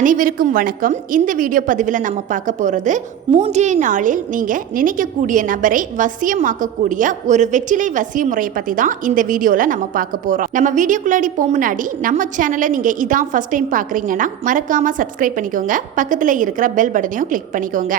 அனைவருக்கும் வணக்கம். இந்த வீடியோ பதிவில் நம்ம பார்க்க போகிறது மூன்றே நாளில் நீங்கள் நினைக்கக்கூடிய நபரை வசியமாக்கக்கூடிய ஒரு வெற்றிலை வசிய முறையை பற்றி தான் இந்த வீடியோவில் நம்ம பார்க்க போகிறோம் நம்ம வீடியோக்குள்ளாடி போக முன்னாடி நம்ம சேனலை நீங்கள் இதான் ஃபஸ்ட் டைம் பார்க்குறீங்கன்னா மறக்காமல் சப்ஸ்கிரைப் பண்ணிக்கோங்க. பக்கத்தில் இருக்கிற பெல் பட்டனையும் கிளிக் பண்ணிக்கோங்க.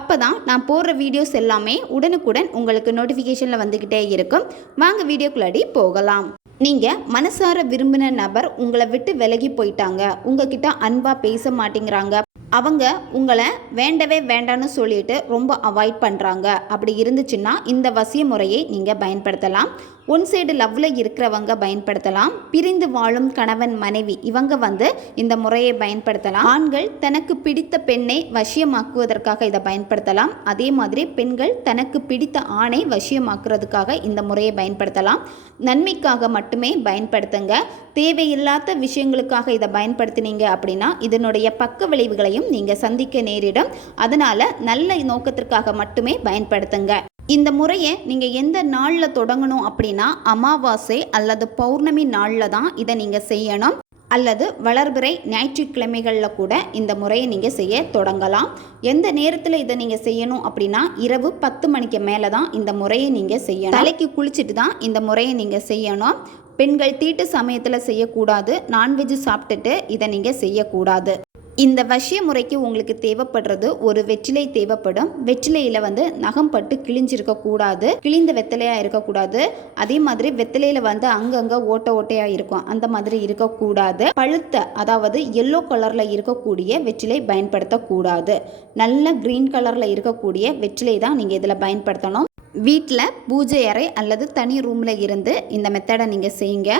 அப்போ தான் நான் போடுற வீடியோஸ் எல்லாமே உடனுக்குடன் உங்களுக்கு நோட்டிஃபிகேஷனில் வந்துக்கிட்டே இருக்கும். வாங்க வீடியோக்குள்ளாடி போகலாம். நீங்கள் மனசார விரும்பின நபர் உங்களை விட்டு விலகி போயிட்டாங்க. உங்ககிட்ட அன்பாக பேச மாட்டேங்கிறாங்க. அவங்க உங்களை வேண்டவே வேண்டான்னு சொல்லிட்டு ரொம்ப அவாய்ட் பண்ணுறாங்க அப்படி இருந்துச்சுன்னா இந்த வசிய முறையை நீங்கள் பயன்படுத்தலாம். ஒன் சைடு லவ்வில் இருக்கிறவங்க பயன்படுத்தலாம். பிரிந்து வாழும் கணவன் மனைவி இவங்க வந்து இந்த முறையை பயன்படுத்தலாம். ஆண்கள் தனக்கு பிடித்த பெண்ணை வசியமாக்குவதற்காக இதை பயன்படுத்தலாம். அதே மாதிரி பெண்கள் தனக்கு பிடித்த ஆணை வசியமாக்குறதுக்காக இந்த முறையை பயன்படுத்தலாம். நன்மைக்காக மட்டுமே பயன்படுத்துங்க. தேவையில்லாத விஷயங்களுக்காக இதை பயன்படுத்தினீங்க அப்படின்னா இதனுடைய பக்க விளைவுகளையும் நீங்கள் சந்திக்க நேரிடும். அதனால் நல்ல நோக்கத்திற்காக மட்டுமே பயன்படுத்துங்க. இந்த முறையை நீங்கள் எந்த நாளில் தொடங்கணும் அப்படின்னா அமாவாசை அல்லது பௌர்ணமி நாளில் தான் இதை நீங்கள் செய்யணும். அல்லது வளர்பிறை ஞாயிற்றுக்கிழமைகளில் கூட இந்த முறையை நீங்கள் செய்ய தொடங்கலாம். எந்த நேரத்தில் இதை நீங்கள் செய்யணும் அப்படின்னா இரவு பத்து மணிக்கு மேலே தான் இந்த முறையை நீங்கள் செய்யணும். தலைக்கு குளிச்சுட்டு தான் இந்த முறையை நீங்கள் செய்யணும். பெண்கள் தீட்டு சமயத்தில் செய்யக்கூடாது. நான்வெஜ் சாப்பிட்டுட்டு இதை நீங்கள் செய்யக்கூடாது. இந்த வசிய முறைக்கு உங்களுக்கு தேவைப்படுறது ஒரு வெற்றிலை தேவைப்படும். வெற்றிலையில் வந்து நகம் பட்டு கிழிஞ்சிருக்க கூடாது. கிழிந்த வெத்தலையாக இருக்கக்கூடாது அதே மாதிரி வெத்தலையில் வந்து அங்கங்கே ஓட்ட ஓட்டையாக இருக்கும். அந்த மாதிரி இருக்கக்கூடாது பழுத்த அதாவது எல்லோ கலரில் இருக்கக்கூடிய வெற்றிலை பயன்படுத்தக்கூடாது. நல்ல க்ரீன் கலரில் இருக்கக்கூடிய வெற்றிலை தான் நீங்கள் இதில் பயன்படுத்தணும். வீட்டில் பூஜை அறை அல்லது தனி ரூமில் இருந்து இந்த மெத்தடை நீங்கள் செய்யுங்க.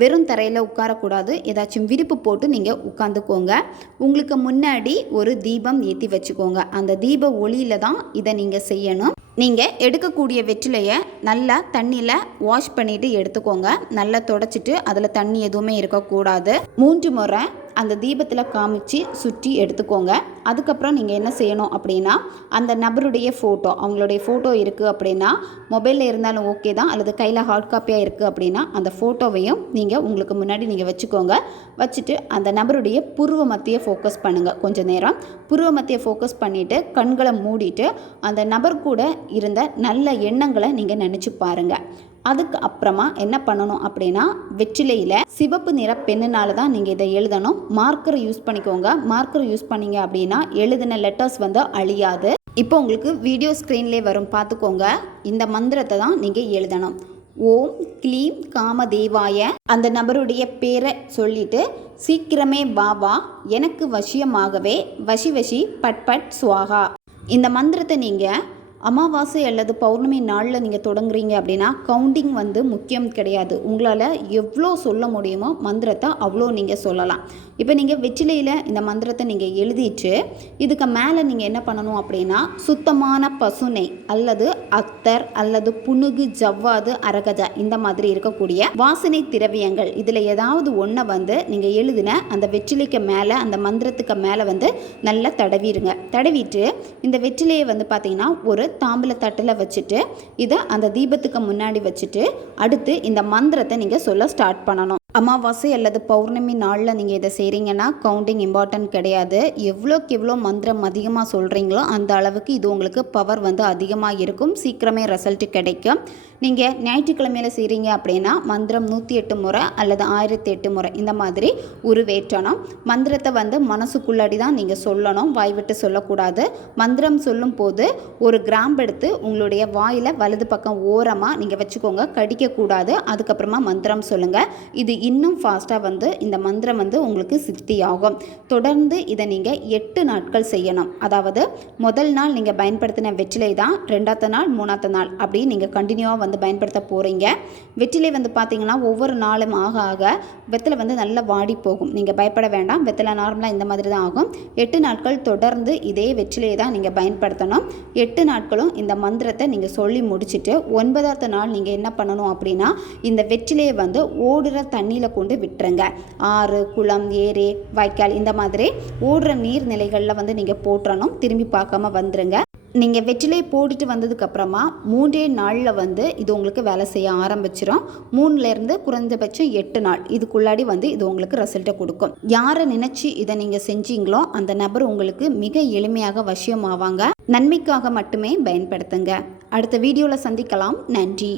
வெறும் தரையில் உட்காரக்கூடாது. ஏதாச்சும் விரிப்பு போட்டு நீங்கள் உட்காந்துக்கோங்க. உங்களுக்கு முன்னாடி ஒரு தீபம் ஏற்றி வச்சுக்கோங்க. அந்த தீப ஒளியில் தான் இதை நீங்கள் செய்யணும். நீங்கள் எடுக்கக்கூடிய வெற்றிலையை நல்லா தண்ணியில் வாஷ் பண்ணிவிட்டு எடுத்துக்கோங்க. நல்லா தொடச்சிட்டு அதில் தண்ணி எதுவுமே இருக்கக்கூடாது. மூன்று முறை அந்த தீபத்தில் காமிச்சு சுற்றி எடுத்துக்கோங்க. அதுக்கப்புறம் நீங்கள் என்ன செய்யணும் அப்படின்னா அந்த நபருடைய ஃபோட்டோ அவங்களுடைய ஃபோட்டோ இருக்குது அப்படின்னா மொபைலில் இருந்தாலும் ஓகே தான் அல்லது கையில் ஹார்ட் காப்பியாக இருக்குது அப்படின்னா அந்த ஃபோட்டோவையும் நீங்கள் உங்களுக்கு முன்னாடி நீங்கள் வச்சுக்கோங்க. வச்சுட்டு அந்த நபருடைய புருவ மத்திய ஃபோக்கஸ் பண்ணுங்கள் கொஞ்சம் நேரம். புருவ மத்திய ஃபோக்கஸ் பண்ணிவிட்டு கண்களை மூடிட்டு அந்த நபர் கூட இருந்த நல்ல எண்ணங்களை நீங்கள் நினச்சி பாருங்கள் அதுக்கு அப்புறமா என்ன பண்ணணும் அப்படின்னா வெற்றிலையில் சிவப்பு நிற பெண்ணுனால தான் நீங்கள் இதை எழுதணும். மார்க்கரை யூஸ் பண்ணிக்கோங்க. மார்க்கரை யூஸ் பண்ணீங்க அப்படின்னா எழுதின லெட்டர்ஸ் வந்து அழியாது. இப்போ உங்களுக்கு வீடியோ ஸ்க்ரீன்லேயே வரும். பார்த்துக்கோங்க. இந்த மந்திரத்தை தான் நீங்கள் எழுதணும். ஓம் க்ளீம் காமதேவாய. அந்த நபருடைய பேரை சொல்லிட்டு சீக்கிரமே பாபா எனக்கு வசியமாகவே. வசி வசி. பட் பட் சுவாகா. இந்த மந்திரத்தை நீங்கள் அமாவாசை அல்லது பௌர்ணமி நாளில் நீங்கள் தொடங்குறீங்க அப்படின்னா கவுண்டிங் வந்து முக்கியம் கிடையாது. உங்களால் எவ்வளோ சொல்ல முடியுமோ மந்திரத்தை அவ்வளோ நீங்கள் சொல்லலாம். இப்போ நீங்கள் வெற்றிலையில் இந்த மந்திரத்தை நீங்கள் எழுதிட்டு இதுக்கு மேலே நீங்கள் என்ன பண்ணணும் அப்படின்னா சுத்தமான பசுனை அல்லது அத்தர் அல்லது புனுகு ஜவ்வாது அரகஜா இந்த மாதிரி இருக்கக்கூடிய வாசனை திரவியங்கள். இதில் ஏதாவது ஒன்றை வந்து நீங்கள் எழுதின அந்த வெற்றிலைக்கு மேலே அந்த மந்திரத்துக்கு மேலே வந்து நல்லா தடவிடுங்க தடவிட்டு இந்த வெற்றிலையை வந்து பார்த்தீங்கன்னா ஒரு தாம்பூல தட்டில் வச்சுட்டு இதை அந்த தீபத்துக்கு முன்னாடி வச்சுட்டு அடுத்து இந்த மந்திரத்தை நீங்கள் சொல்ல ஸ்டார்ட் பண்ணணும். அமாவாசை அல்லது பௌர்ணமி நாளில் நீங்கள் இதை செய்கிறீங்கன்னா கவுண்டிங் இம்பார்ட்டன்ட் கிடையாது. எவ்வளோக்கு எவ்வளோ மந்திரம் அதிகமாக சொல்கிறீங்களோ அந்த அளவுக்கு இது உங்களுக்கு பவர் வந்து அதிகமாக இருக்கும். சீக்கிரமே ரிசல்ட் கிடைக்கும். நீங்கள் ஞாயிற்றுக்கிழமையில் செய்கிறீங்க அப்படின்னா மந்திரம் நூற்றி எட்டு முறை அல்லது ஆயிரத்தி எட்டு முறை இந்த மாதிரி உருவேற்றணும். மந்திரத்தை வந்து மனசுக்குள்ளாடி தான் நீங்கள் சொல்லணும். வாய் விட்டு சொல்லக்கூடாது. மந்திரம் சொல்லும் போது ஒரு கிராம்பு எடுத்து உங்களுடைய வாயில் வலது பக்கம் ஓரமாக நீங்கள் வச்சுக்கோங்க. கடிக்கக்கூடாது. அதுக்கப்புறமா மந்திரம் சொல்லுங்கள் இது இன்னும் ஃபாஸ்ட்டாக வந்து இந்த மந்திரம் வந்து உங்களுக்கு சித்தி ஆகும் தொடர்ந்து இதை நீங்கள் எட்டு நாட்கள் செய்யணும். அதாவது முதல் நாள் நீங்கள் பயன்படுத்தின வெற்றிலை தான் ரெண்டாவது நாள் மூணாவது நாள் அப்படி நீங்கள் கண்டினியூவாக வந்து பயன்படுத்த போகிறீங்க வெற்றிலை வந்து பார்த்தீங்கன்னா ஒவ்வொரு நாளும் ஆக ஆக வெத்தலை வந்து நல்லா வாடி போகும். நீங்கள் பயப்பட வேண்டாம். வெத்தலை நார்மலாக இந்த மாதிரி தான் ஆகும். எட்டு நாட்கள் தொடர்ந்து இதே வெற்றிலையை தான் நீங்கள் பயன்படுத்தணும். எட்டு நாட்களும் இந்த மந்திரத்தை நீங்கள் சொல்லி முடிச்சுட்டு ஒன்பதாவது நாள் நீங்கள் என்ன பண்ணணும் அப்படின்னா இந்த வெற்றிலையை வந்து ஓடுற தண்ணியில் கொண்டு விட்டுருங்க. ஆறு குளம் ஏரி வாய்க்கால் இந்த மாதிரி ஓடுற நீர்நிலைகளில் வந்து நீங்கள் போட்டுறணும். திரும்பி பார்க்காம வந்துருங்க. நீங்கள் வெற்றிலை போட்டுட்டு வந்ததுக்கப்புறமா மூன்றே நாளில் வந்து இது உங்களுக்கு வேலை செய்ய ஆரம்பிச்சிடும் மூணுலேருந்து குறைந்தபட்சம் எட்டு நாள் இதுக்குள்ளாடி வந்து இது உங்களுக்கு ரிசல்ட்டை கொடுக்கும். யாரை நினச்சி இதை நீங்கள் செஞ்சீங்களோ அந்த நபர் உங்களுக்கு மிக எளிமையாக வசியமாவாங்க. நன்மைக்காக மட்டுமே பயன்படுத்துங்க. அடுத்த வீடியோவில் சந்திக்கலாம். நன்றி.